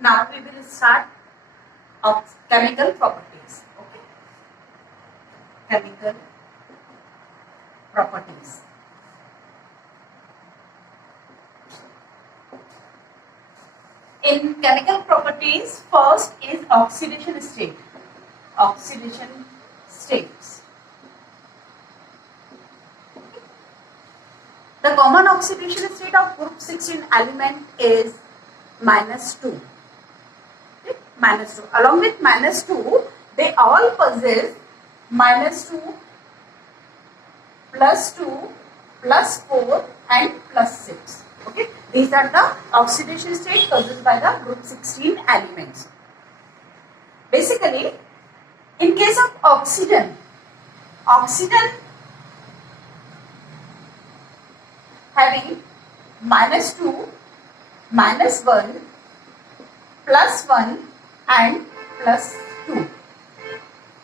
Now we will start of chemical properties. Okay, chemical properties. In chemical properties, first is oxidation state. Oxidation states. The common oxidation state of group 16 element is -2. Okay? -2. Along with -2, they all possess -2, +2, +4 and +6. Okay, these are the oxidation state possessed by the group 16 elements. Basically, in case of oxygen having -2, -1, +1 and +2.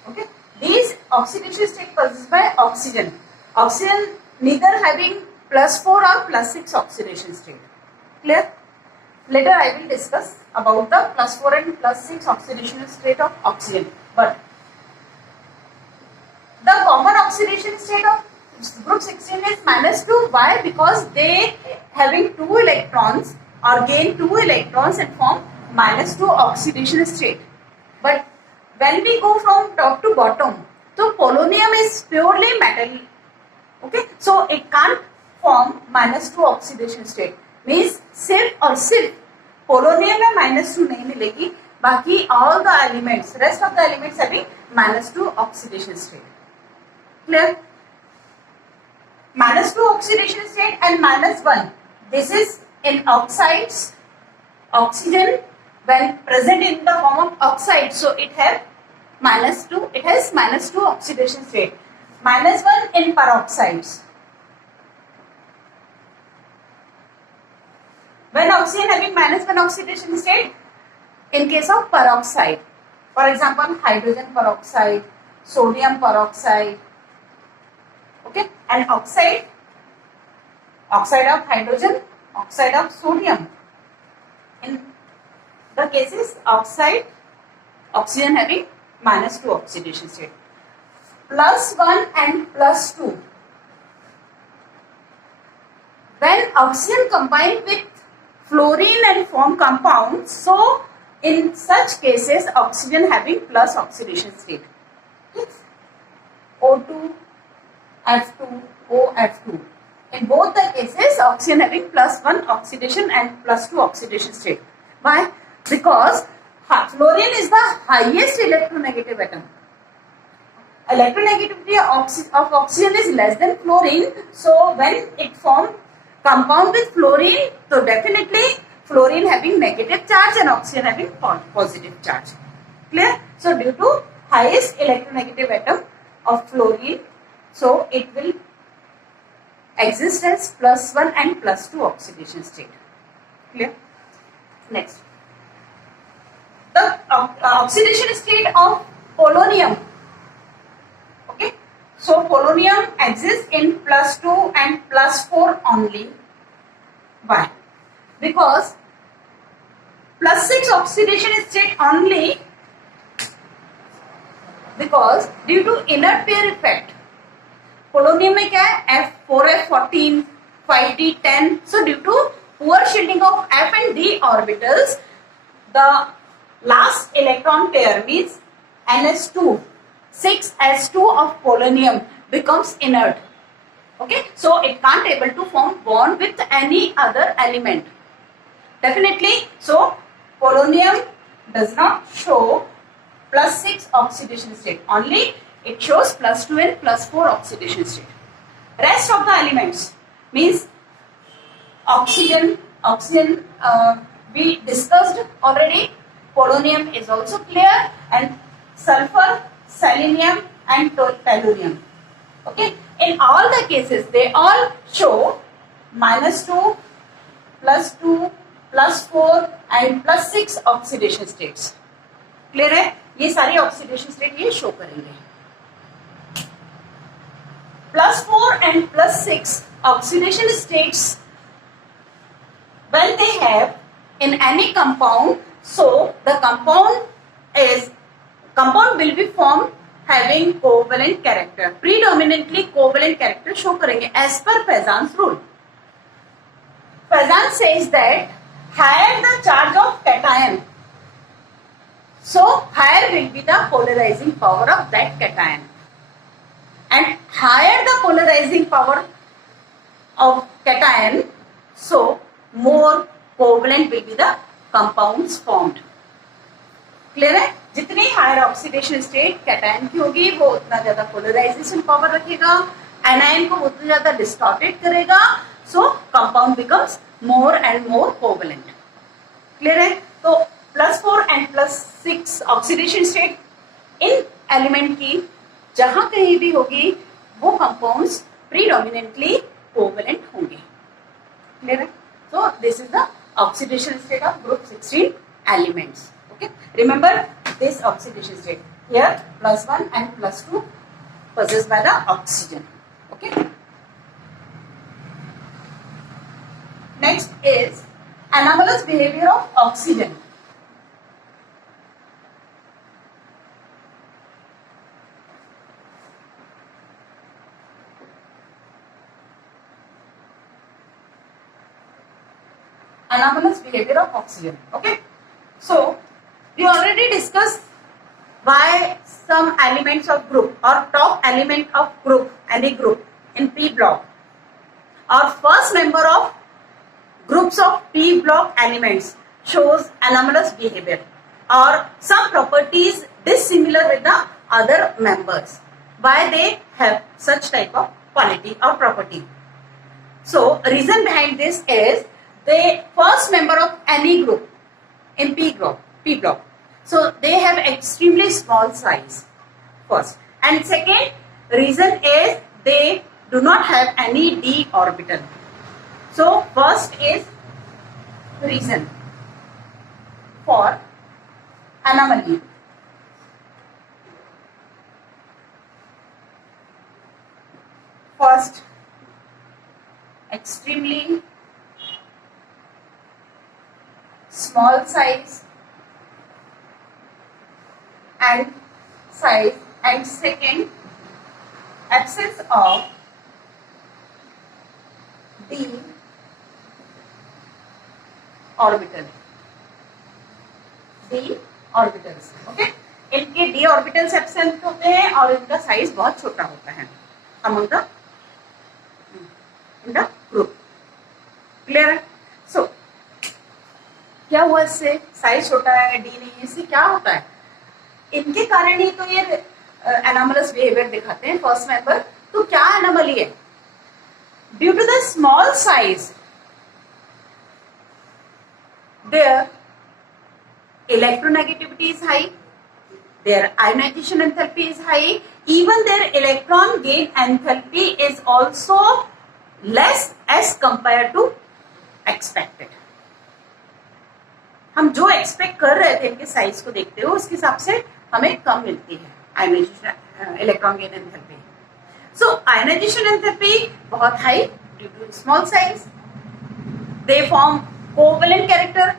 Okay, these oxidation state possessed by oxygen. Oxygen neither having +4 or +6 oxidation state. Clear? Later I will discuss about the +4 and +6 oxidation state of oxygen. But the common oxidation state of group 16 is -2. Why? Because they having 2 electrons or gain 2 electrons and form -2 oxidation state. But when we go from top to bottom, so polonium is purely metal. Okay, so it can't form -2 oxidation state. Means सिर्फ polonium में -2 नहीं मिलेगी, बाकी all the elements, rest of the elements having -2 oxidation state. Clear? -2 oxidation state and -1. This is in oxides. Oxygen when present in the form of oxide, so it has -2. It has -2 oxidation state. -1 in peroxides. When oxygen having -1 oxidation state, in case of peroxide, for example, hydrogen peroxide, sodium peroxide, okay, and oxide of hydrogen, oxide of sodium. In the cases oxygen having -2 oxidation state. +1 and +2. When oxygen combined with fluorine and form compounds, so in such cases oxygen having plus oxidation state. O2, F2, OF2. In both the cases oxygen having +1 oxidation and +2 oxidation state. Why? Because fluorine is the highest electronegative atom. Electronegativity of oxygen is less than fluorine, so when it forms compound with fluorine, so definitely fluorine having negative charge and oxygen having positive charge. Clear? So due to highest electronegative atom of fluorine, so it will exist as +1 and +2 oxidation state. Clear? Next, the oxidation state of polonium. Okay, so polonium exists in +2 and +4 only. Why? Because +6 oxidation state only, because due to inert pair effect. Polonium में क्या है? F4F14, 5D10. So due to poor shielding of F and D orbitals, the last electron pair means NS2, 6s2 of polonium becomes inert. Okay, so it can't able to form bond with any other element. Definitely, so polonium does not show +6 oxidation state. Only it shows +2 and +4 oxidation state. Rest of the elements means oxygen we discussed already. Polonium is also clear, and sulfur, selenium and tellurium. Okay, in all the cases they all show -2, +2, +4 and +6 oxidation states. Clear है? ये सारी oxidation state ये show करेंगे. +4 and +6 oxidation states, when they have in any compound, So the compound will be formed having covalent character, predominantly covalent character show करेंगे as per Fezan's rule. Fezan says that higher the charge of cation, so higher will be the polarizing power of that cation, and higher the polarizing power of cation, so more covalent will be the compounds formed. Clear है? जितनी higher oxidation state cation की होगी वो उतना ज्यादा polarisation power रखेगा, anion को उतना ज्यादा डिस्टॉर्टेड करेगा, सो compound becomes more and more covalent. Clear है? तो +4 and +6 oxidation state in element की जहां कहीं भी होगी वो कंपाउंड्स प्रीडोमिनेंटली कोवलेंट होंगे. क्लियर है? So this is the oxidation state of group 16 elements. Okay, remember this oxidation state here, +1 and +2 possessed by the oxygen. Okay, next is anomalous behavior of oxygen. Anomalous behavior of oxygen. Okay, so we already discussed why some elements of group or top element of group, any group in P block or first member of groups of P block elements shows anomalous behavior or some properties dissimilar with the other members. Why they have such type of quality or property? So reason behind this is the first member of any group in P block, so they have extremely small size first, and second reason is they do not have any d orbital. So first is reason for anomaly. First, extremely small size and second, absence of d orbital. d orbitals. Okay, इनके d orbitals absent होते हैं और इनका size बहुत छोटा होता है among the in the group. Clear है? So क्या हुआ इससे? साइज छोटा है, डी नहीं है, इससे क्या होता है? इनके कारण ही तो ये एनोमलस बिहेवियर दिखाते हैं फर्स्ट मेंबर. तो क्या एनोमली है? Due to the small size their electronegativity is high, their ionization enthalpy is high, even their electron gain enthalpy is also less as compared to expected. हम जो expect कर रहे थे इनके साइज को देखते हुए उसके हिसाब से हमें कम मिलती है ionisation electron gain enthalpy. So ionisation enthalpy बहुत high due to small size. They form covalent character,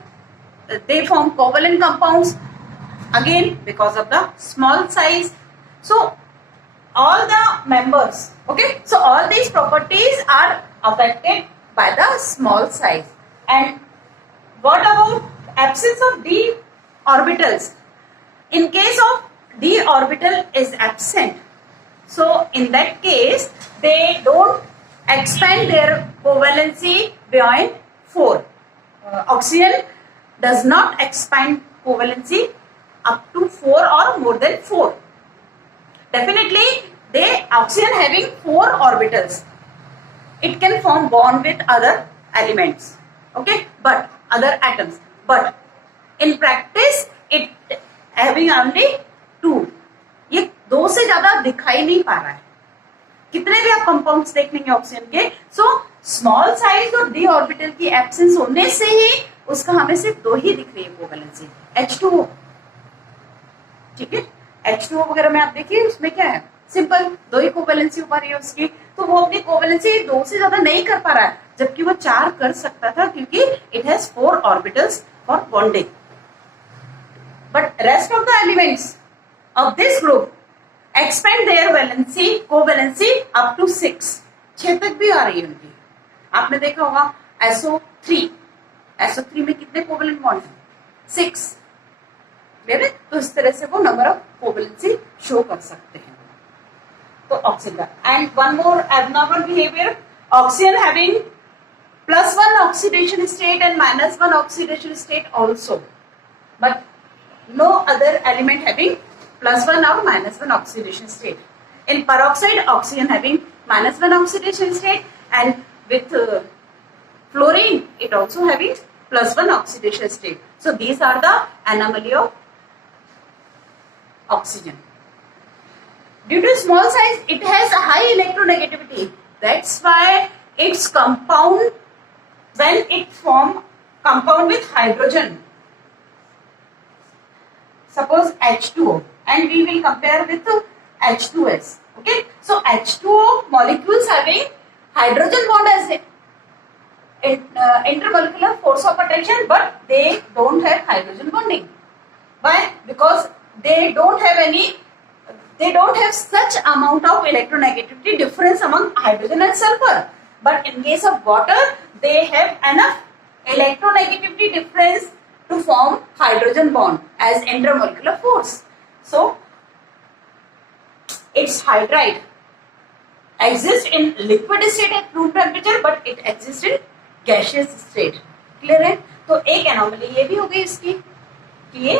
they form covalent compounds again because of the small size. So all the members, okay, so all these properties are affected by the small size. And what about absence of d orbitals? In case of d orbital is absent, so in that case they don't expand their covalency beyond 4. Oxygen does not expand covalency up to 4 or more than 4. Definitely, oxygen having 4 orbitals, it can form bond with other elements, okay, but other atoms. But in practice, it having only 2. ये 2 से ज्यादा दिखाई नहीं पा रहा है. कितने भी आप कंपाउंड्स देख लेंगे ऑक्सीजन के, सो स्मॉल साइज और डी ऑर्बिटल की एब्सेंस होने से ही उसका हमें सिर्फ 2 ही दिख रही है कोवेलेंसी. H2O, ठीक है, H2O वगैरह में आप देखिए उसमें क्या है, सिंपल 2 ही कोवेलेंसी हो पा रही है उसकी. तो वो अपनी कोवेलेंसी 2 से ज्यादा नहीं कर पा रहा है, जबकि वो 4 कर सकता था क्योंकि it has 4 orbitals for bonding. but rest of the elements of this group expand their valency covalency up to 6. 6 तक भी आ रही है उनकी. आपने देखा होगा SO3 में कितने कोवेलेंट बॉन्ड हैं? 6. क्लियर है? तो इस तरह से वो नंबर ऑफ कोवेलेंसी शो कर सकते हैं. तो oxygen and one more abnormal behaviour, oxygen having +1 oxidation state and -1 oxidation state also, but no other element having +1 or -1 oxidation state. In peroxide, oxygen having -1 oxidation state, and with fluorine it also having +1 oxidation state. So these are the anomaly of oxygen. Due to small size, it has a high electronegativity. That's why its compound, when it form compound with hydrogen, suppose H2O, and we will compare with H2S. Okay, so H2O molecules having hydrogen bond as intermolecular force of attraction, but they don't have hydrogen bonding. Why? Because they don't have such amount of electronegativity difference among hydrogen and sulfur. But in case of water, they have enough electronegativity difference to form hydrogen bond as intermolecular force. So its hydride exists in liquid state at room temperature, but it exists in gaseous state. Clear है? तो एक anomaly ये भी हो गई इसकी कि ये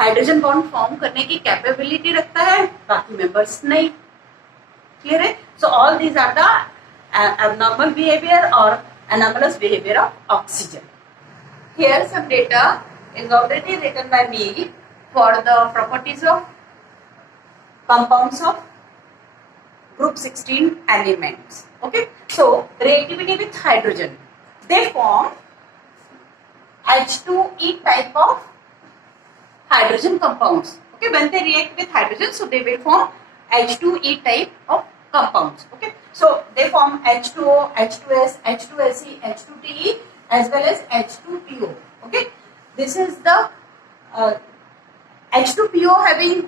हाइड्रोजन बॉन्ड फॉर्म करने की कैपेबिलिटी रखता है, बाकी मेंबर्स नहीं. क्लियर है? So all these are the abnormal behavior or anomalous behavior of oxygen. Here some data is already written by me for the properties of compounds of group 16 elements. Okay, so reactivity with hydrogen, they form H2E type of hydrogen compounds. Okay, when they react with hydrogen, so they will form H2E type of compounds. Okay, so they form H2O, H2S, H2Se, H2Te as well as H2PO. Okay, this is the H2PO having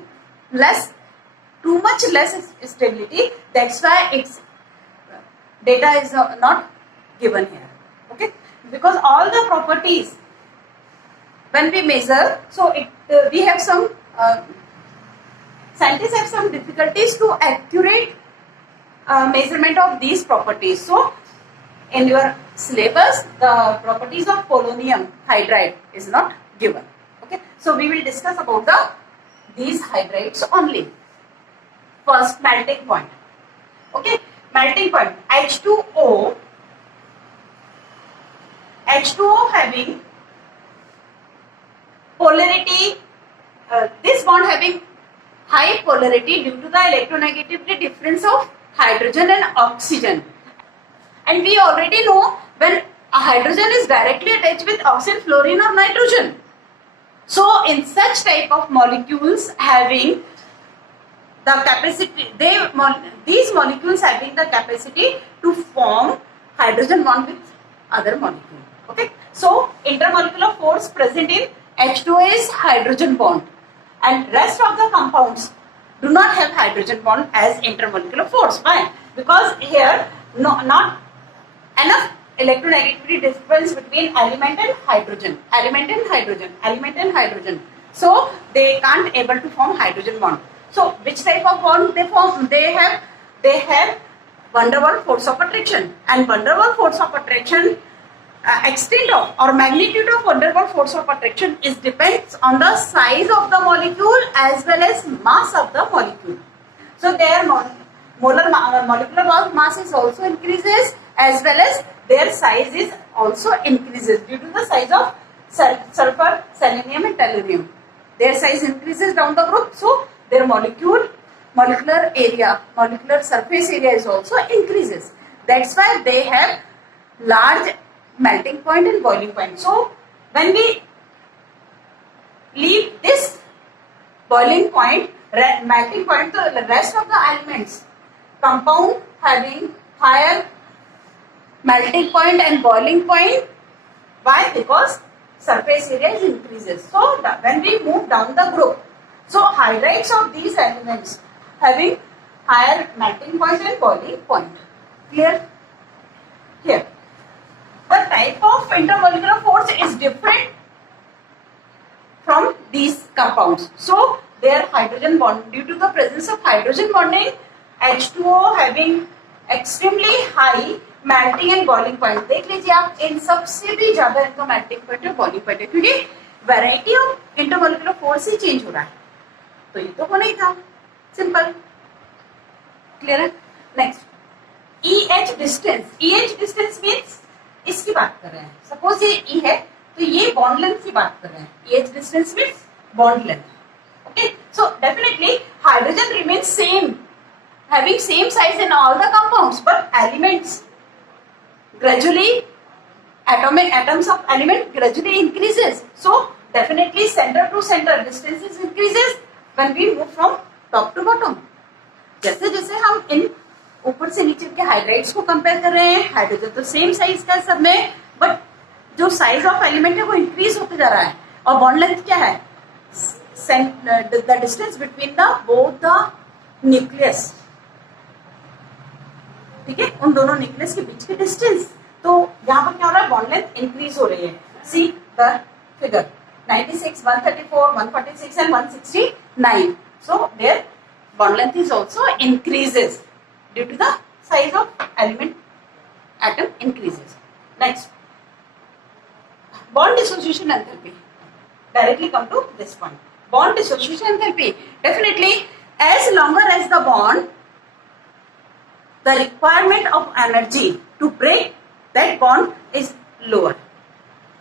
too much less stability. That's why its data is not given here. Okay, because all the properties when we measure, so we have some scientists have some difficulties to accurate measurement of these properties. So in your syllabus, the properties of polonium hydride is not given. Okay, so we will discuss about these hydrides only. First, melting point. Okay, melting point, H2O having polarity, this bond having high polarity due to the electronegativity difference of hydrogen and oxygen. And we already know when a hydrogen is directly attached with oxygen, fluorine or nitrogen. So in such type of molecules having the capacity, these molecules having the capacity to form hydrogen bond with other molecule. Okay, so intermolecular force present in H2O is hydrogen bond, and rest of the compounds do not have hydrogen bond as intermolecular force. Why? Because here not enough electronegativity difference between element and hydrogen. So they can't able to form hydrogen bond. So which type of bond they form? They have van der Waals force of attraction, and van der Waals force of attraction extent of or magnitude of van der Waals force of attraction is depends on the size of the molecule as well as mass of the molecule. So their molecular mass is also increases as well as their size is also increases due to the size of sulfur, selenium and tellurium. Their size increases down the group, so their molecular surface area is also increases. That's why they have large melting point and boiling point. So when we leave this boiling point, melting point, the rest of the elements, compound having higher melting point and boiling point. Why? Because surface area is increases. So when we move down the group, so hydrides of these elements having higher melting point and boiling point. Clear? Here, the type of intermolecular force is different from these compounds. So their hydrogen bond, due to the presence of hydrogen bonding, H2O having extremely high melting and boiling point. देख लीजिए आप, इन सबसे भी ज्यादा इनका melting point और boiling point है, क्योंकि variety of intermolecular force he change हो रहा है. तो ये तो होना ही था, सिंपल. क्लियर है? Next, EH distance. EH distance means इसकी बात कर रहे हैं. सपोज ये E है तो ये बॉन्ड लेंथ की बात कर रहे हैं. EH distance means bond length. Okay, so definitely hydrogen remains same, having same size in all the compounds, but elements gradually, atoms of element gradually increases. So definitely center to center distances increases when we move from top to bottom. जैसे जैसे हम इन ऊपर से नीचे के hydrides को compare कर रहे हैं, हाइड्रोजन तो सेम साइज का सब में, बट जो साइज ऑफ एलिमेंट है वो इंक्रीज होते जा रहा है. और बॉन्ड लेंथ क्या है? The distance between the both the nucleus, ठीक है, उन दोनों न्यूक्लियस के बीच की डिस्टेंस. तो यहाँ पर क्या हो रहा है? बॉन्ड लेंथ इंक्रीज हो रही है. See the figure 96, 134, 146 and 169. So their bond length is also increases due to the size of element atom increases. Next, bond dissociation enthalpy. Directly come to this point. Bond dissociation enthalpy. Definitely, as longer as the bond, the requirement of energy to break that bond is lower.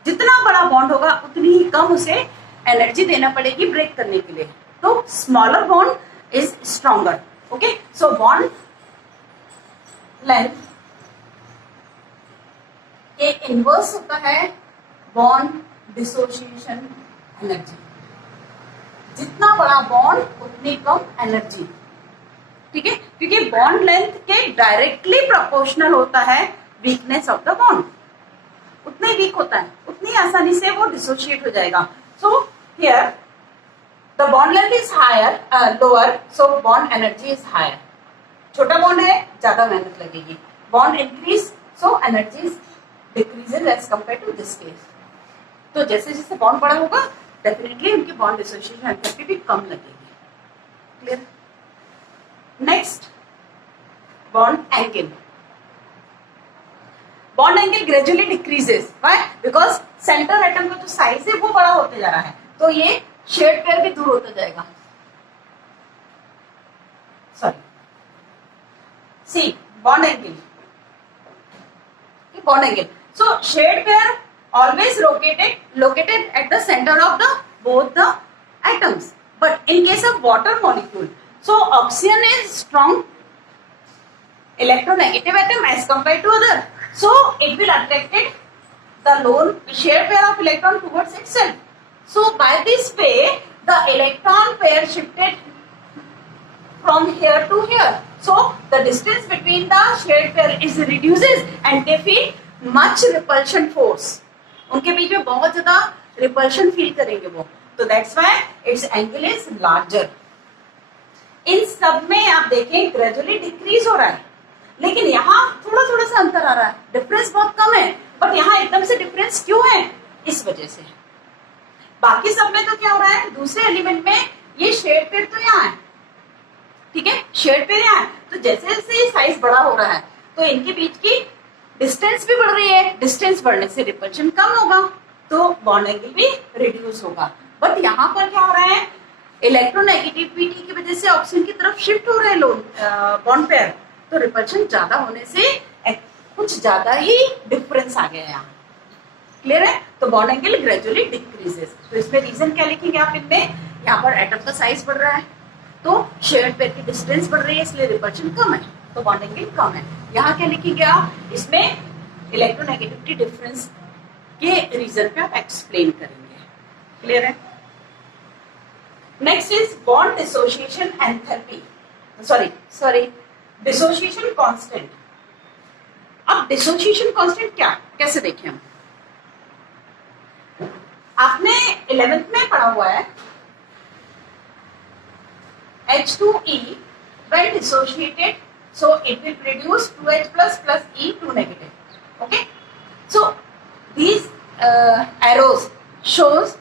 जितना बड़ा bond होगा उतनी ही कम उसे energy देना पड़ेगी break करने के लिए. तो smaller bond is stronger. Okay, so bond length के इनवर्स होता है बॉन्ड डिसोसिएशन एनर्जी. जितना बड़ा बॉन्ड उतनी कम एनर्जी. ठीक है, क्योंकि बॉन्ड लेंथ के डायरेक्टली प्रोपोर्शनल होता है वीकनेस ऑफ द बॉन्ड. उतने वीक होता है उतनी आसानी से वो डिसोशिएट हो जाएगा. So here the bond length is higher, lower, so bond energy is higher. छोटा बॉन्ड है, ज्यादा मेहनत लगेगी. Bond increase, so energy decreases as compare to this case. तो जैसे जैसे बॉन्ड बड़ा होगा डेफिनेटली उनकी बॉन्ड डिसोसिएशन एंथैल्पी भी कम लगेगी. Clear? Next, bond angle. Bond angle gradually decreases. Why? Because centre atom का जो साइज है वो बड़ा होते जा रहा है, तो ये शेड पेयर भी दूर होता जाएगा. Sorry, see bond angle. Bond angle, so shared pair always located at the center of the both the atoms. But in case of water molecule, so oxygen is strong electronegative atom as compared to other, so it will attracted the lone shared pair of electron towards itself. So by this way the electron pair shifted from here to here, so the distance between the shared pair is reduces and they feel much repulsion force. उनके बीच में बहुत ज्यादा repulsion feel करेंगे वो. तो that's why its angle is larger. इन सब में आप देखें ग्रेजुअली डिक्रीज हो रहा है, लेकिन यहाँ थोड़ा थोड़ा सा अंतर आ रहा है. डिफरेंस बहुत कम है, बट यहाँ एकदम से डिफरेंस क्यों है? इस वजह से. बाकी सब में तो क्या हो रहा है? दूसरे एलिमेंट में ये शेड पेयर तो यहाँ है, ठीक है, शेड पेयर यहाँ है. तो जैसे जैसे साइज बड़ा हो रहा है तो इनके बीच की डिस्टेंस भी बढ़ रही है. डिस्टेंस बढ़ने से रिपल्शन कम होगा, तो बॉन्ड एंगल भी रिड्यूस होगा. बट यहाँ पर क्या हो रहा है? इलेक्ट्रोनेगेटिविटी की वजह से ऑक्सीजन की तरफ शिफ्ट हो रहे हैं लोग बॉन्ड पेयर, तो रिपल्शन ज्यादा होने से कुछ ज्यादा ही डिफरेंस आ गया यहाँ. क्लियर है? तो बॉन्ड एंगल ग्रेजुअली डिक्रीजेस. तो इसमें रीजन क्या लिखेंगे आप? इनमें यहाँ पर एटम का साइज बढ़ रहा है, तो शेयर्ड पेयर की डिस्टेंस बढ़ रही है, इसलिए रिपल्शन कम है, तो बॉन्ड एंगल कम है. यहाँ क्या लिखेंगे आप? इसमें इलेक्ट्रोनेगेटिविटी डिफरेंस के रीजन पे आप एक्सप्लेन करेंगे. क्लियर है? Next is bond dissociation enthalpy. Sorry dissociation constant. अब डिसोसिएशन कांस्टेंट क्या, कैसे देखें हम? 11th में पढ़ा हुआ है H2E when dissociated, so it will produce 2H plus E 2 negative. Okay, so these arrows shows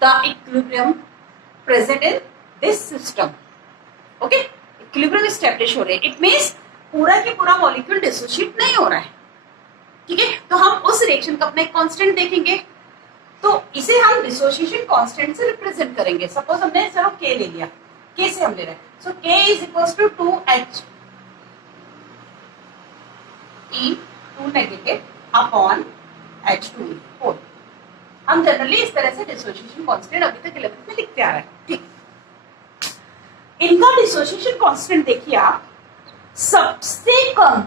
the equilibrium present in this system. Okay, equilibrium establish हो रहे हैं. It means पूरा के पूरा मॉलिक्यूल डिसोशिएट नहीं हो रहा है. ठीक है, तो हम उस रिएक्शन का अपना एक कांस्टेंट देखेंगे, तो इसे हम डिसोसिएशन कांस्टेंट से रिप्रेजेंट करेंगे. सपोज हमने चलो k ले लिया, k से हम ले रहे हैं, so k is equals to 2H E 2 negative upon H2E 4. हम जनरली इस तरह से डिसोसिएशन कांस्टेंट अभी तक 11th में लिखते आ रहे हैं. ठीक, इनका डिसोसिएशन कांस्टेंट देखिए आप, सबसे कम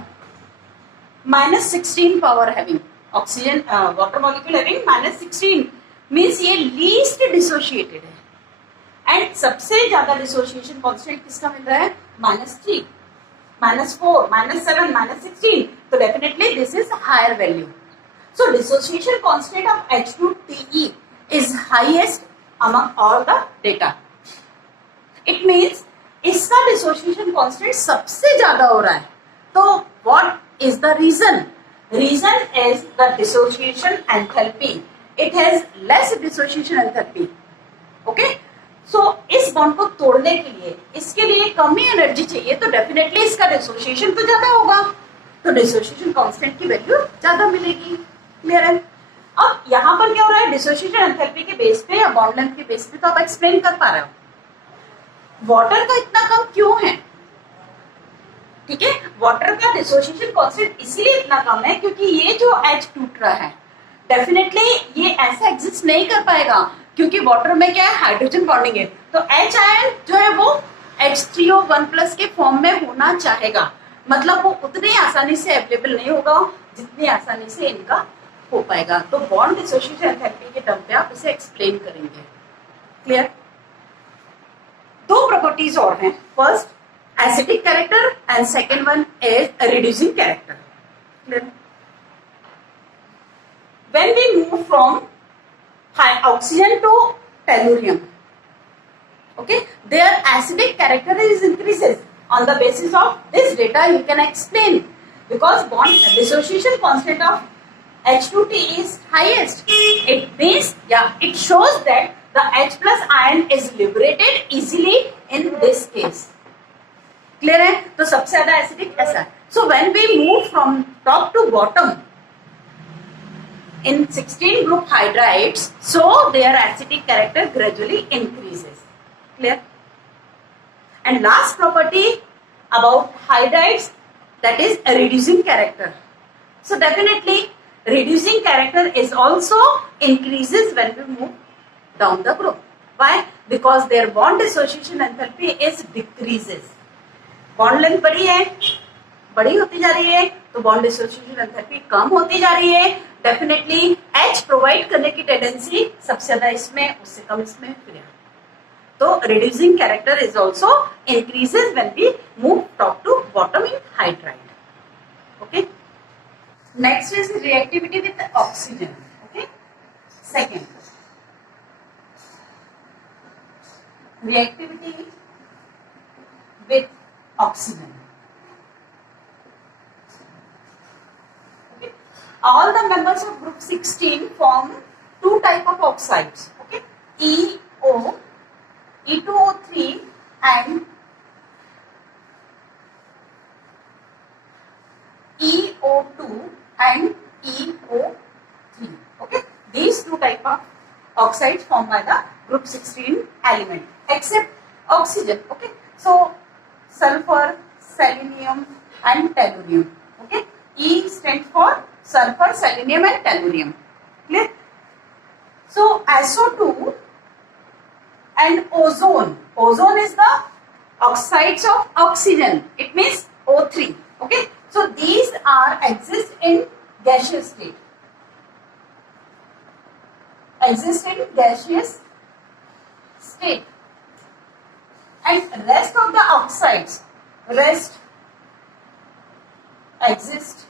-16 power having oxygen water molecule having -16 means ये लीस्ट डिसोशिएटेड है. एंड सबसे ज्यादा डिसोसिएशन कांस्टेंट किसका मिल रहा है? -3, -4, -7, -16. तो definitely this is higher value. So dissociation constant of H2TE is highest among all the data. It means इसका डिसोसिएशन कांस्टेंट सबसे ज्यादा हो रहा है. तो what is the reason? Reason is the dissociation enthalpy. It has less dissociation enthalpy. Okay? So इस bond को तोड़ने के लिए इसके लिए कम ही एनर्जी चाहिए, तो डेफिनेटली इसका डिसोसिएशन तो ज्यादा होगा, तो डिसोसिएशन कांस्टेंट की वैल्यू ज्यादा मिलेगी. क्लियर है? अब यहाँ पर क्या हो रहा है, डिसोसिएशन एंथैल्पी के बेस पे या बॉन्ड लेंथ के बेस पे तो आप एक्सप्लेन कर पा रहे हो. वाटर का इतना कम क्यों है? ठीक है, वाटर का डिसोसिएशन कांस्टेंट इसलिए इतना कम है क्योंकि ये जो H टूट रहा है डेफिनेटली ये ऐसा एग्जिस्ट नहीं कर पाएगा, क्योंकि वाटर में क्या है, हाइड्रोजन बॉन्डिंग है. तो H आयन जो है वो H3O1+ के फॉर्म में होना चाहेगा, मतलब वो उतनी आसानी से अवेलेबल नहीं होगा जितनी आसानी से इनका हो पाएगा. तो बॉन्ड डिसोसिएशन एंथैल्पी के टर्म पे आप इसे एक्सप्लेन करेंगे. क्लियर? दो प्रॉपर्टीज और हैं. First acidic character and second one is a reducing character. When we move from high oxygen to tellurium, okay, their acidic character is increases. On the basis of this data you can explain, because bond dissociation constant of H2T is highest. It means, yeah, it shows that the H plus ion is liberated easily in this case. Clear है? तो सबसे ज्यादा acidic ऐसा है. So when we move from top to bottom in 16 group hydrides, so their acidic character gradually increases. Clear? And last property about hydrides, that is reducing character. So definitely reducing character is also increases when we move down the group. Why? Because their bond dissociation enthalpy is decreases. Bond length बड़ी होती जा रही है, तो bond dissociation enthalpy कम होती जा रही है. डेफिनेटली H प्रोवाइड करने की टेंडेंसी सबसे ज्यादा इसमें, उससे कम इसमें. तो reducing character is also increases when we move top to bottom in hydride. Okay, next is reactivity with oxygen. Okay, second reactivity with oxygen. Okay. All the members of group 16 form two type of oxides. Okay, EO, E2O3 and EO2 and EO3. Okay, these two type of oxides formed by the group 16 element, except oxygen. Okay, so sulfur, selenium and tellurium. Okay, E stands for sulfur, selenium and tellurium. Clear? So SO2 and ozone. Ozone is the oxides of oxygen. It means O3. Okay, so these are exist in gaseous state. Exist in gaseous state. And rest of the oxides exist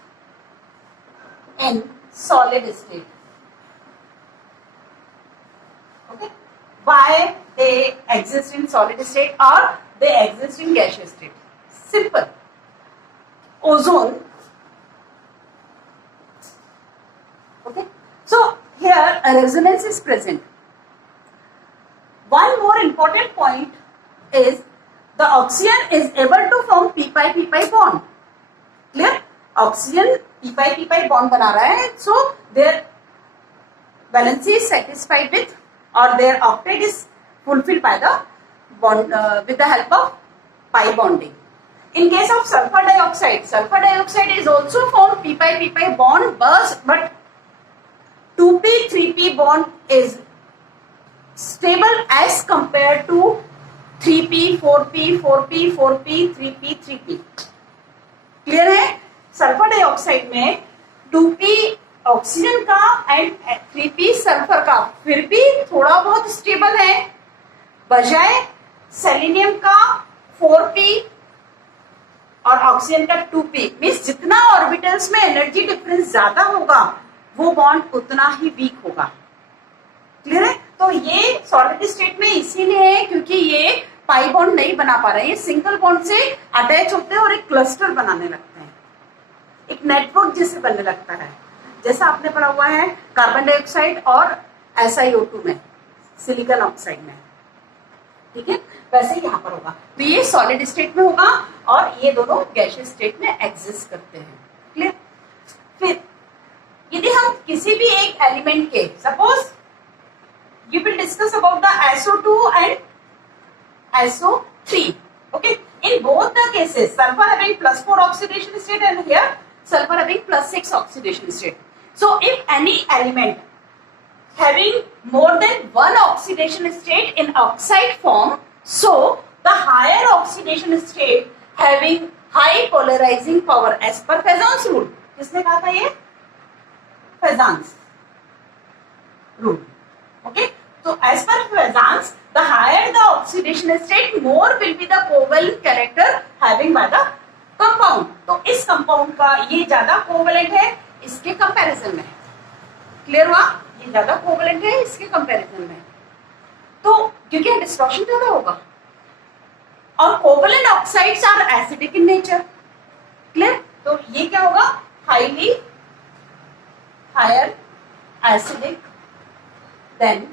in solid state. Okay, why they exist in solid state or they exist in gaseous state? Simple. Ozone. Okay, so here a resonance is present. One more important point is the oxygen is able to form p pi bond. Clear? Oxygen p pi bond बना रहा है, so their valency is satisfied with or their octet is fulfilled by the bond with the help of pi bonding. In case of sulfur dioxide is also formed p pi bond, but 2p 3p bond is stable as compared to 3p 4p 4p 4p 3p 3p. Clear है? Sulphur dioxide में 2p oxygen का and 3p sulphur का फिर भी थोड़ा बहुत stable है, बजाय सेलेनियम का 4p और ऑक्सीजन का 2p. मीन्स जितना ऑर्बिटल्स में एनर्जी डिफरेंस ज्यादा होगा वो बॉन्ड उतना ही वीक होगा. क्लियर है? तो ये सॉलिड स्टेट में इसीलिए है क्योंकि ये पाई बॉन्ड नहीं बना पा रहे हैं, ये सिंगल बॉन्ड से अटैच होते हैं और एक क्लस्टर बनाने लगते हैं, एक नेटवर्क जैसे बनने लगता है, जैसा आपने पढ़ा हुआ है कार्बन डाइऑक्साइड और SiO2 में, सिलिकॉन ऑक्साइड में. ठीक है, वैसे यहाँ पर होगा. तो ये सॉलिड स्टेट में होगा और ये दोनों गैसियस स्टेट में एग्जिस्ट करते हैं. क्लियर? फिर यदि हम किसी भी एक एलिमेंट के, suppose you will discuss about the SO2 and SO3. Okay, in both the cases sulfur having +4 oxidation state and here sulfur having +6 oxidation state. So if any element having more than one oxidation state in oxide form, so the higher oxidation state having high polarizing power as per Fezon's rule. किसने कहा था ये? Fezon's rule. Okay, so as per Fezon's, the higher the oxidation state, more will be the covalent character having by the compound. तो इस compound का ये ज्यादा covalent है इसके comparison में. क्लियर हुआ? ये ज्यादा covalent है इसके comparison में. तो क्योंकि डिस्ट्रक्शन ज्यादा होगा और covalent oxides are acidic in nature. Clear? तो ये क्या होगा? higher acidic than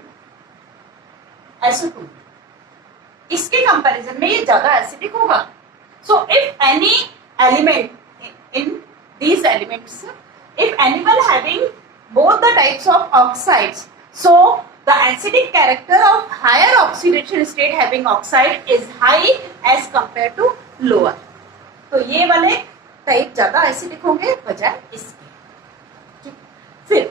SO2. इसके कंपैरिजन में ये ज्यादा एसिडिक होगा. So if any element in these elements, if anyone having both the types of oxides, so the acidic character of higher oxidation state having oxide is high as compared to lower. तो ये वाले type ज्यादा acidic होंगे बजाय इसके. फिर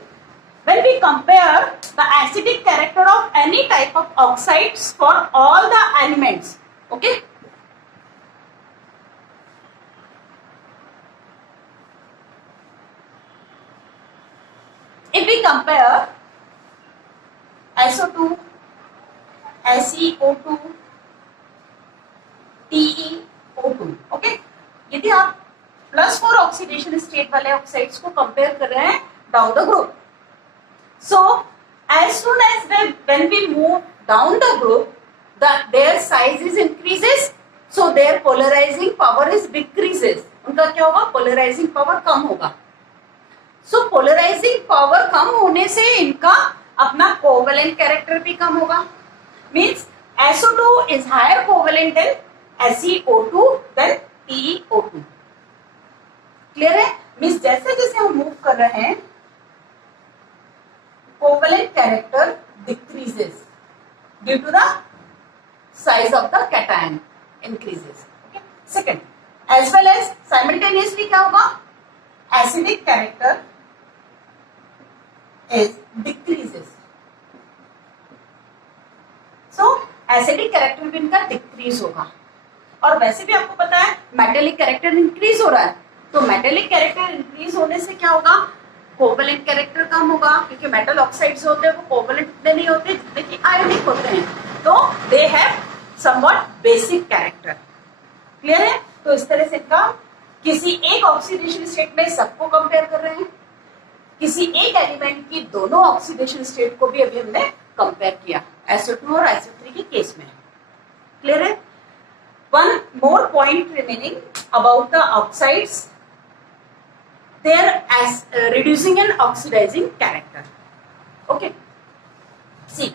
when we compare the acidic character of any type of oxides for all the elements, okay, if we compare SO2, SeO2, TeO2, okay, यदि आप +4 ऑक्सीडेशन स्टेट वाले ऑक्साइड्स को कंपेयर कर रहे हैं down the group, so as soon as when we move down the group, their size is increases, so their polarizing power is decreases. उनका क्या होगा? polarizing power कम होगा. so polarizing power कम होने से इनका अपना covalent character भी कम होगा. means SO2 is higher covalent than SeO2 than TeO2. Clear है? means जैसे जैसे हम मूव कर रहे हैं covalent character decreases due to the size of the cation increases. Okay. Second, as well as simultaneously क्या होगा? Acidic character is decreases. So acidic character भी इनका decrease होगा. और वैसे भी आपको पता है metallic character increase हो रहा है, तो metallic character increase होने से क्या होगा? कोवलेंट कैरेक्टर कम होगा क्योंकि मेटल ऑक्साइड्स होते हैं वो कोवलेंट उतने नहीं होते जितने कि आयोनिक होते हैं, तो they have somewhat basic character. Clear है? तो इस तरह से इनका किसी एक ऑक्सीडेशन स्टेट में सबको कंपेयर कर रहे हैं, किसी एक एलिमेंट की दोनों ऑक्सीडेशन स्टेट को भी अभी हमने कंपेयर किया. SO2 और SO3 के केस में। क्लियर है? One more point remaining about the oxides, they are as reducing and oxidizing character. Okay, see,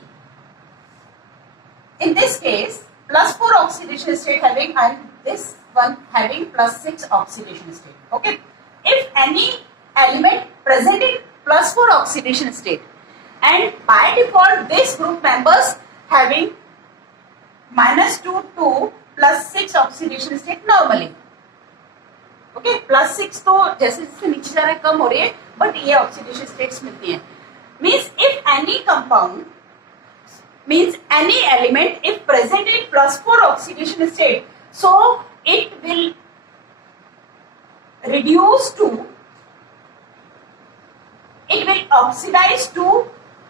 in this case +4 oxidation state having and this one having +6 oxidation state. Okay, if any element present in +4 oxidation state and by default this group members having -2 to +6 oxidation state normally. Okay, +6 तो जैसे जैसे नीचे जा रहा है कम हो रही है, बट ये ऑक्सीडेशन स्टेट्स मिलती हैं। Means if any compound means any element if present in +4 oxidation state, so it will reduce to, it will oxidize to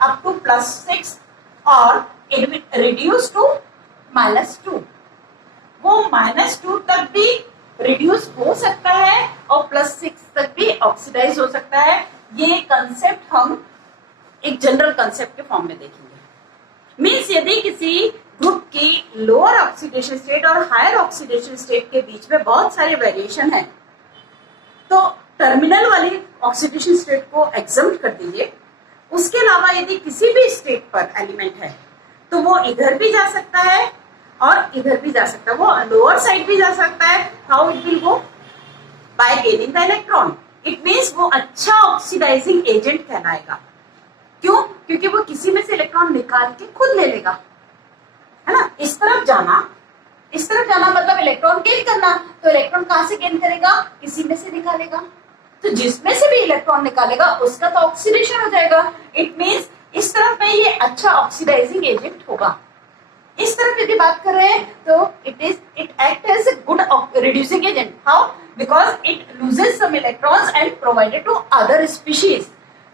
up to +6 और it will reduce to -2. वो -2 तक भी रिड्यूस हो सकता है और +6 तक भी ऑक्सीडाइज हो सकता है। ये कंसेप्ट हम एक जनरल कंसेप्ट के फॉर्म में देखेंगे। मींस यदि किसी ग्रुप की लोअर ऑक्सीडेशन स्टेट और हायर ऑक्सीडेशन स्टेट के बीच में बहुत सारे वेरिएशन है, तो टर्मिनल वाली ऑक्सीडेशन स्टेट को एग्जम्प्ट कर दीजिए। उसके अलावा यदि किसी भी स्टेट पर एलिमेंट है तो वो इधर भी जा सकता है और इधर भी जा सकता है, वो लोअर साइड भी जा सकता है। How it will go? Bye gaining the electron. It means वो अच्छा ऑक्सीडाइजिंग एजेंट कहलाएगा। क्यों? क्योंकि वो किसी में से इलेक्ट्रॉन निकाल के खुद ले लेगा, है ना। इस तरफ जाना मतलब इलेक्ट्रॉन गेन करना, तो इलेक्ट्रॉन कहां से गेन करेगा? किसी में से निकालेगा। तो जिसमें से भी इलेक्ट्रॉन निकालेगा उसका तो ऑक्सीडेशन हो जाएगा। इट मींस इस तरफ में ये अच्छा ऑक्सीडाइजिंग एजेंट होगा। इस तरफ यदि बात कर रहे हैं तो it act as a good reducing agent. How? Because it loses some electrons and provided to other species.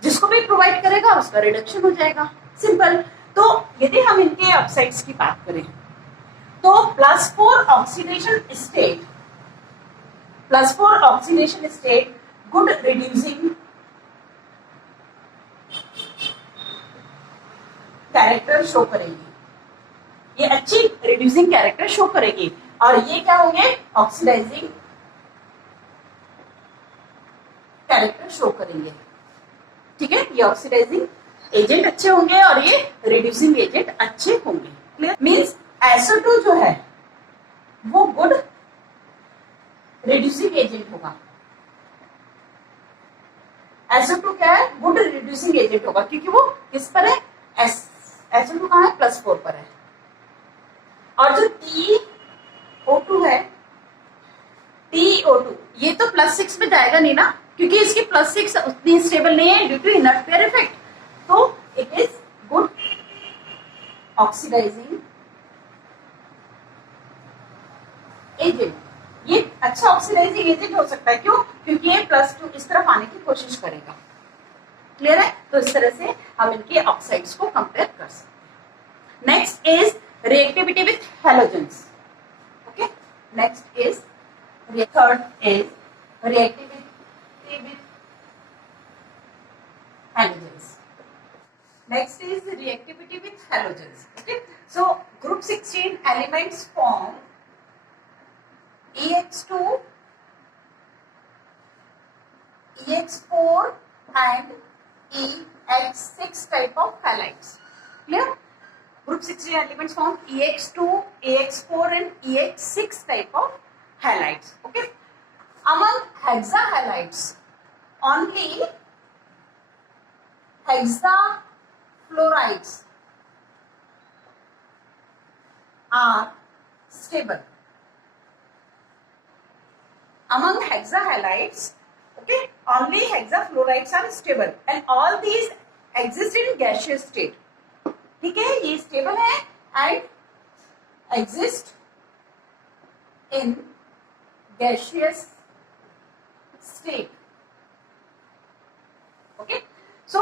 जिसको भी प्रोवाइड करेगा उसका रिडक्शन हो जाएगा, सिंपल। तो यदि हम इनके ऑक्साइड्स की बात करें तो +4 oxidation state good reducing character show करेगी। ये अच्छी रिड्यूसिंग कैरेक्टर शो करेगी। और ये क्या होंगे? ऑक्सीडाइजिंग कैरेक्टर शो करेंगे। ठीक है, ये ऑक्सीडाइजिंग एजेंट अच्छे होंगे और ये रिड्यूसिंग एजेंट अच्छे होंगे। क्लियर? मींस SO2 जो है वो गुड रिड्यूसिंग एजेंट होगा। SO2 क्या है? गुड रिड्यूसिंग एजेंट होगा, क्योंकि वो किस पर है? SO2 कहाँ है? +4 पर है। और जो TO2 है, TO2 ये तो +6 में जाएगा नहीं ना, क्योंकि इसकी +6 उतनी स्टेबल नहीं है due to inert pair effect. तो it is good oxidising agent. ये अच्छा ऑक्सीडाइजिंग एजेंट हो सकता है। क्यों? क्योंकि ये +2 इस तरफ आने की कोशिश करेगा। क्लियर है? तो इस तरह से हम इनके ऑक्साइड्स को कंपेयर कर सकते हैं। Next is reactivity with halogens. Okay, next is third is reactivity with halogens. Next is reactivity with halogens. Okay, so group 16 elements form EX2, EX4 and EX6 type of halides. Clear? Group 16 elements form EX2, EX4 and EX6 type of halides. Okay. Among hexahalides, only hexafluorides are stable. Among hexahalides, okay, only hexafluorides are stable and all these exist in gaseous state. ठीक है, ये stable है and exist in gaseous state. Okay, so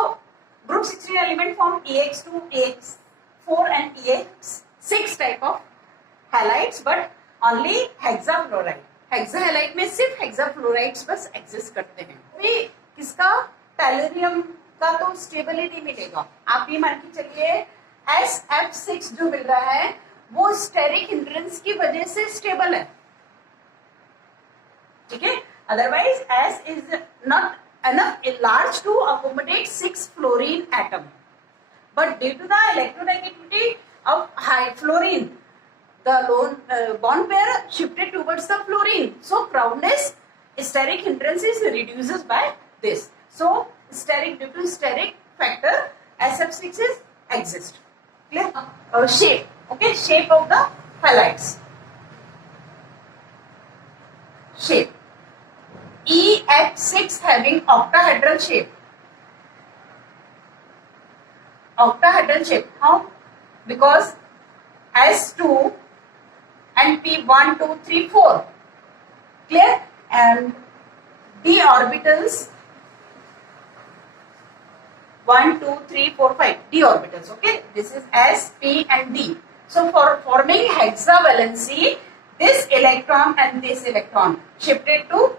group 16 element form EX2, EX4 एंड EX6 type of halides, but only hexafluoride. Hexahalide में सिर्फ hexafluorides बस exist करते हैं। अभी किसका? टैलेरियम का तो स्टेबल ही नहीं मिलेगा। आप ये मान के चलिए SF6 जो मिल रहा है वो स्टेरिक हिंड्रेंस की वजह से स्टेबल है, ठीक है. Otherwise S is not enough large to accommodate 6 fluorine atom, but due to the electronegativity of high fluorine, the lone bond pair shifted towards the fluorine, so crowdness steric hindrance is reduces by this. So steric, due to steric factor, SF6 is exist. Clear? Shape, okay, shape of the halides. Shape EF6 having octahedral shape. Octahedral shape. How? Because S2 and P1, 2, 3, 4. Clear? And d orbitals 1, 2, 3, 4, 5. D orbitals. Okay. This is S, P, and D. So for forming hexavalency, this electron and this electron shifted to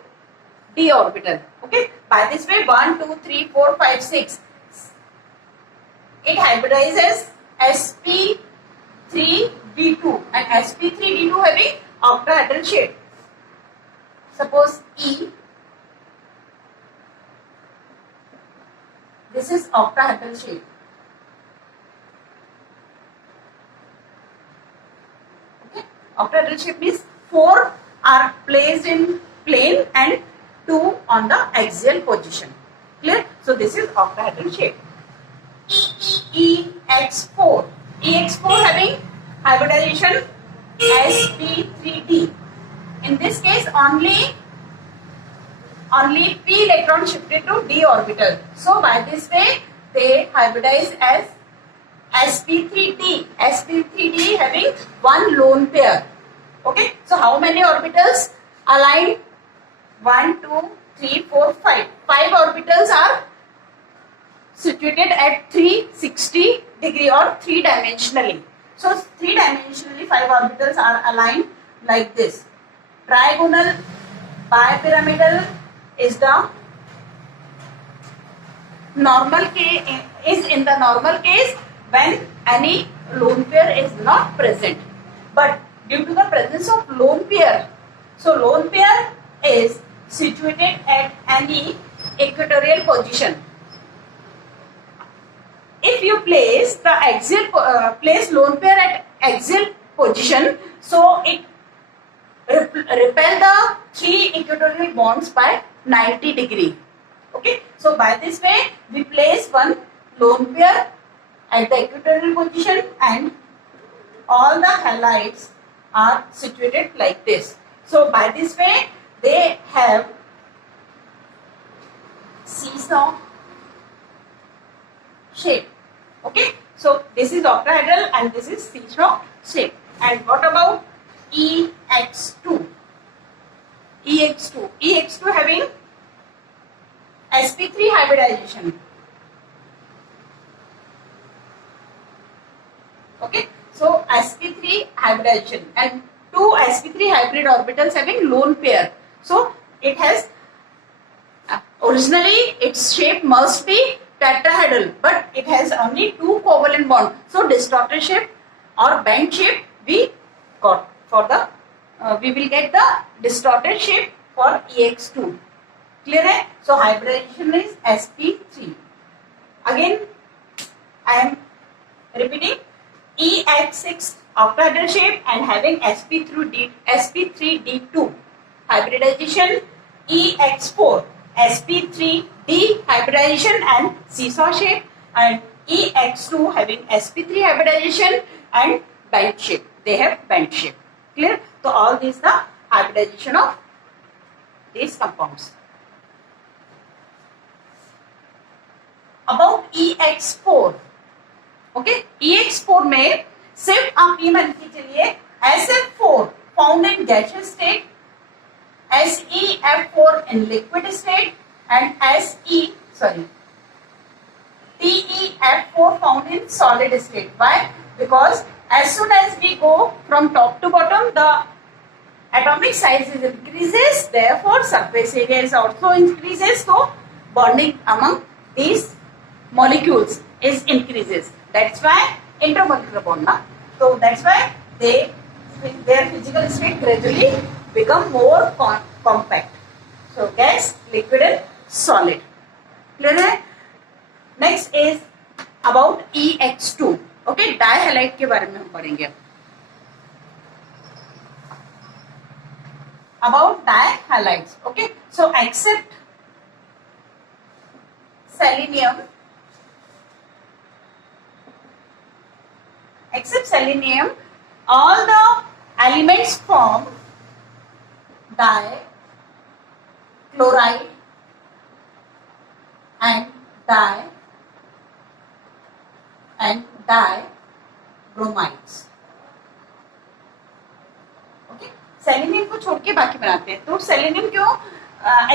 d orbital. Okay. By this way, 1, 2, 3, 4, 5, 6. It hybridizes sp3d2 and sp3d2 having octahedral shape. Suppose E, this is octahedral shape. Okay. Octahedral shape means 4 are placed in plane and 2 on the axial position. Clear? So this is octahedral shape. EX4. EX4 having hybridization sp3d. In this case, only p electron shifted to d orbital. So by this way, they hybridize as sp3d. sp3d having one lone pair. Okay. So how many orbitals aligned? 1, 2, 3, 4, 5. 5 orbitals are situated at 360 degree or 3 dimensionally. So 3 dimensionally 5 orbitals are aligned like this. Trigonal bipyramidal is the normal case, is in the normal case when any lone pair is not present. But due to the presence of lone pair, so lone pair is situated at any equatorial position. If you place the axial place lone pair at axial position, so it repel the 3 equatorial bonds by 90 degree. Okay. So by this way, we place one lone pair at the equatorial position and all the halides are situated like this. So by this way, they have seesaw shape. Okay. So this is octahedral and this is seesaw shape. And what about EX2? EX2 having sp3 hybridization. Okay. So sp3 hybridization and 2 sp3 hybrid orbitals having lone pair. So it has originally its shape must be tetrahedral, but it has only 2 covalent bonds. So distorted shape or bent shape we got for the we will get the distorted shape for EX2. Clear hai? So hybridization is sp3. Again I am repeating, EX6 octahedral shape and having sp3d2 hybridization. EX4 sp3d hybridization and seesaw shape, and EX2 having sp3 hybridization and bent shape. They have bent shape. Clear? So all these the hybridization of these compounds. About EX4. Okay, EX4 में सिर्फ आप ये मान के चलिए SF4 found in gaseous state, SEF4 in liquid state, and TEF4 found in solid state. Why? Because as soon as we go from top to bottom, the atomic size is increases, therefore surface area is also increases, so bonding among these molecules is increases. That's why intermolecular bond na. So that's why their physical state gradually become more compact. So gas, liquid and solid. Clear है? Next is about EX2. Okay, डायहैलाइड के बारे में हम पढ़ेंगे. About dihalides. Okay, so except selenium, all the elements form dichloride and dibromides. Okay, selenium को छोड़ के बाकी बनाते हैं. तो सेलेनियम क्यों?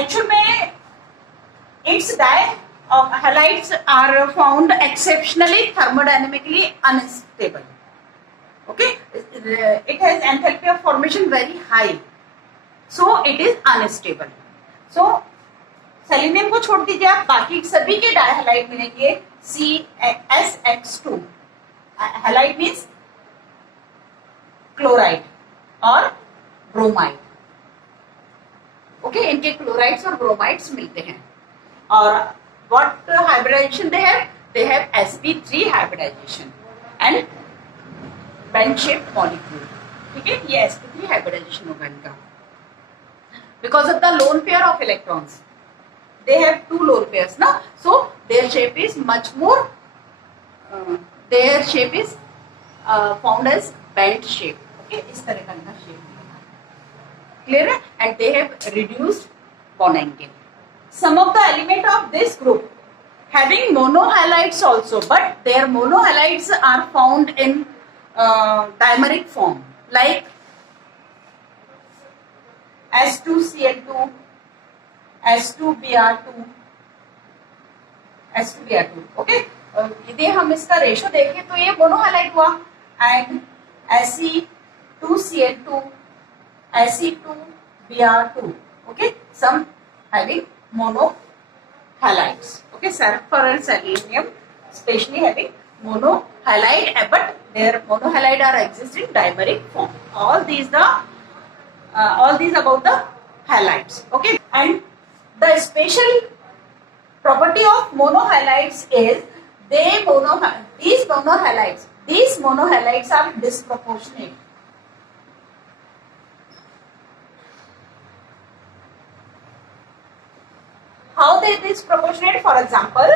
एक्चुअल में its dihalides are found exceptionally thermodynamically unstable. Okay, it has enthalpy of formation very high, so it is unstable. So selenium को छोड़ दीजिए आप, बाकी सभी के डायहलाइड मिलेंगे CSX2. हैलाइड मीन्स क्लोराइड और ब्रोमाइड. ओके, इनके क्लोराइड्स और ब्रोमाइड्स मिलते हैं. और what hybridization they have? They have sp3 hybridization and bend shaped molecule. ठीक है, ये sp3 hybridization होगा इनका. Because of the lone pair of electrons, they have two lone pairs ना, so their shape is much more. Their shape is found as bent shape. Okay, इस तरह का इनका shape. Clear है? And they have reduced bond angle. Some of the element of this group having monohalides also, but their monohalides are found in dimeric form, like S2Cl2, S2Br2, S2Br2. Okay, यदि हम इसका ratio देखें तो ये मोनोहैलाइड हुआ. And Se2Cl2, Se2Br2. Okay, some having monohalides. Okay, sulfur and selenium especially having monohalide, but their monohalide are exist in dimeric form. All these about the halides. Okay, and the special property of monohalides is these monohalides are disproportionate. How they disproportionate? For example,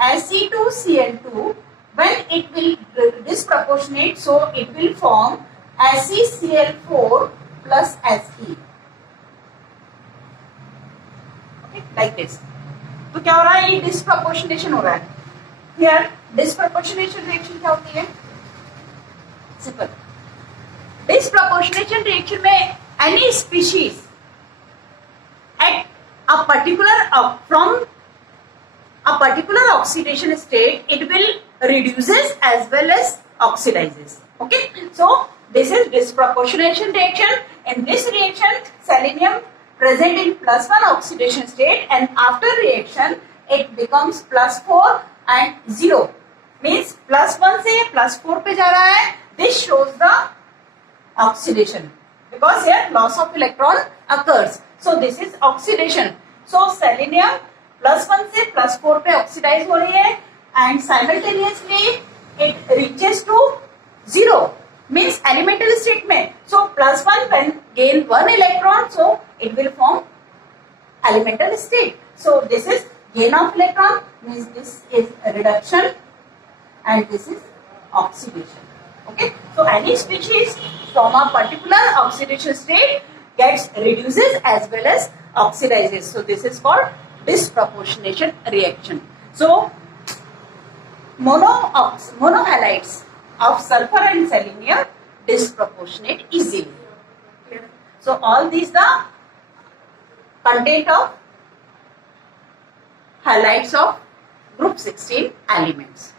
Se2Cl2, when it will disproportionate, so it will form SeCl4 plus Se. Okay, like this. तो क्या हो रहा है? ये disproportionation हो रहा है. Here disproportionation reaction क्या होती है? सिंपल. Disproportionation reaction में any species at a particular from a particular oxidation state, it will reduces as well as oxidizes. Okay, so this is disproportionation reaction. In this reaction, selenium present in +1 oxidation state, and after reaction it becomes +4 and 0, means +1 से +4 पे जा रहा है. This shows the oxidation because here loss of electron occurs. So this is oxidation. So selenium +1 से +4 पे oxidize हो रही है, and simultaneously it reaches to 0, means elemental state में. So +1 when gain 1 electron, so it will form elemental state. So this is gain of electron, means this is reduction, and this is oxidation. Okay, so any species from a particular oxidation state gets reduces as well as oxidizes. So this is called disproportionation reaction. So monohalides of sulfur and selenium disproportionate easily. So all these the content of halides of group 16 elements.